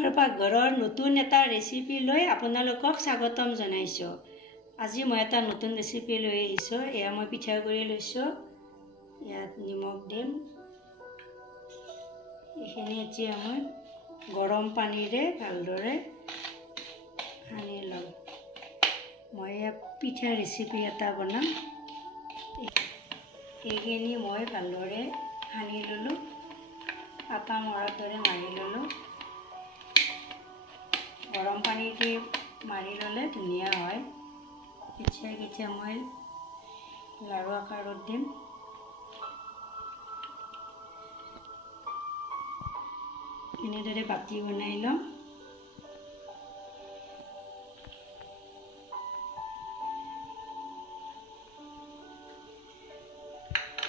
ঝুমুৰ পাকঘৰৰ নতুন এটা ৰেচিপি লৈ আপোনালোকক স্বাগতম জনাইছোঁ। আজি মই এটা নতুন ৰেচিপি লৈ আহিছোঁ। এয়া মই পিঠাগুড়ি লৈছোঁ, ইয়াত নিমখ দিম। এইখিনি এতিয়া মই গৰম পানীৰে ভালদৰে সানি ল'ম। মই পিঠা ৰেচিপি এটা বনাম। এইখিনি মই ভালদৰে সানি ল'লোঁ, আটা মৰাৰ দৰে মাৰি ল'লোঁ। গৰম পানী দি মাৰি ল'লে ধুনীয়া হয়। এতিয়া মই লাৰু আকাৰত দিম। এনেদৰে বাতি বনাই ল'ম।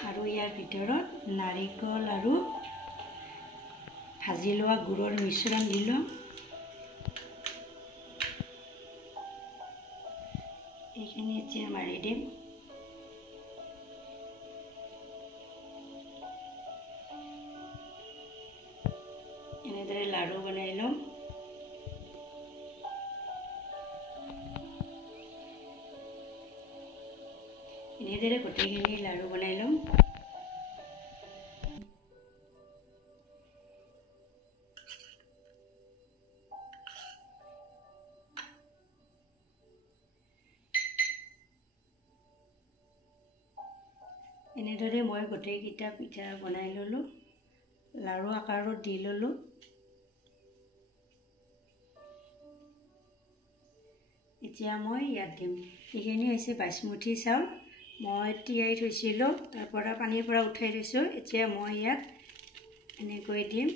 আৰু ইয়াৰ ভিতৰত নাৰিকল আৰু ভাজি লোৱা গুড়ৰ মিশ্ৰণ দি ল'ম। এইখিনি এতিয়া মাৰি দিম। এনেদৰে লাড়ু বনাই ল'ম। এনেদৰে গোটেইখিনি লাড়ু বনাই ল'ম। এনেদৰে মই গোটেইকেইটা পিঠা বনাই ল'লোঁ, লাড়ু আকাৰত দি ল'লোঁ। এতিয়া মই ইয়াত দিম। এইখিনি হৈছে বাসমতি চাউল, মই তিয়াই থৈছিলোঁ, তাৰ পৰা পানীৰ পৰা উঠাই থৈছোঁ। এতিয়া মই ইয়াত এনেকৈ দিম।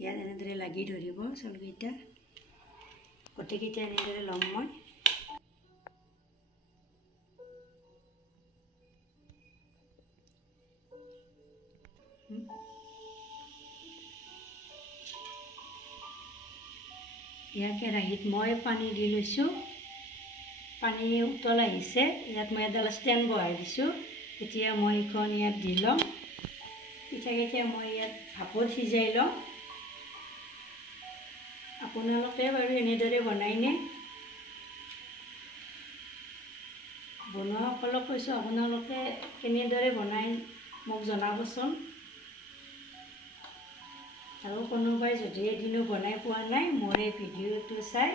ইয়াত এনেদৰে লাগি ধৰিব চাউলকেইটা। গোটেইকেইটা এনেদৰে ল'ম মই। ইয়াৰ কেৰাহীত মই পানী দি লৈছোঁ। পানী উতল আহিছে। ইয়াত মই এডাল ষ্টেণ্ড বহাই দিছোঁ। এতিয়া মই এইখন ইয়াত দি ল'ম। পিঠাকেইটা মই ইয়াত ভাপত সিজাই ল'ম। আপোনালোকে বাৰু এনেদৰে বনাইনে? বনোৱাসকলক কৈছোঁ, আপোনালোকে কেনেদৰে বনাই মোক জনাবচোন। আৰু কোনোবাই যদি এদিনো বনাই পোৱা নাই, মোৰ এই ভিডিঅ'টো চাই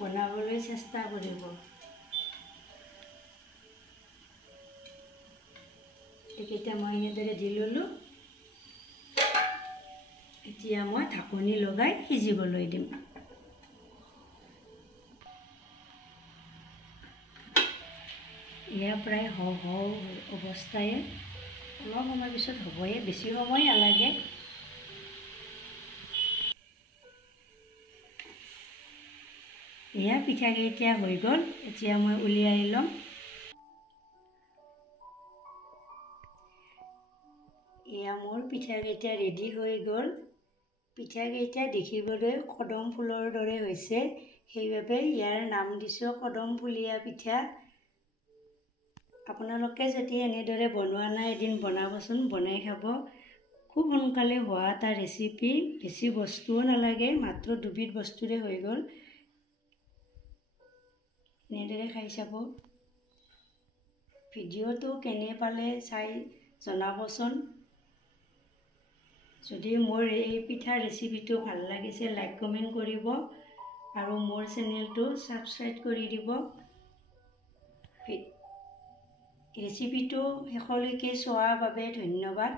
বনাবলৈ চেষ্টা কৰিব। এইকেইটা মই এনেদৰে দি ল'লোঁ। এতিয়া মই ঢাকনি লগাই সিজিবলৈ দিম। এয়া প্ৰায় হওঁ হওঁ অৱস্থায়ে, অলপ সময় পিছত হ'বয়ে, বেছি সময় নালাগে। এয়া পিঠাকেইটা হৈ গ'ল। এতিয়া মই উলিয়াই ল'ম। এয়া মোৰ পিঠাকেইটা ৰেডি হৈ গ'ল। পিঠাকেইটা দেখিবলৈ কদম ফুলৰ দৰে হৈছে, সেইবাবে ইয়াৰ নাম দিছোঁ কদম ফুলীয়া পিঠা। আপোনালোকে যদি এনেদৰে বনোৱা নাই, এদিন বনাবচোন, বনাই খাব। খুব সোনকালে হোৱা এটা ৰেচিপি, বেছি বস্তুও নালাগে, মাত্ৰ দুবিধ বস্তুৰে হৈ গ'ল। এনেদৰে খাই চাব। ভিডিঅ'টো কেনে পালে চাই জনাবচোন। যদি মোৰ এই পিঠা ৰেচিপিটো ভাল লাগিছে, লাইক কমেণ্ট কৰিব আৰু মোৰ চেনেলটো ছাবস্ক্ৰাইব কৰি দিব। ৰেচিপিটো শেষলৈকে চোৱাৰ বাবে ধন্যবাদ।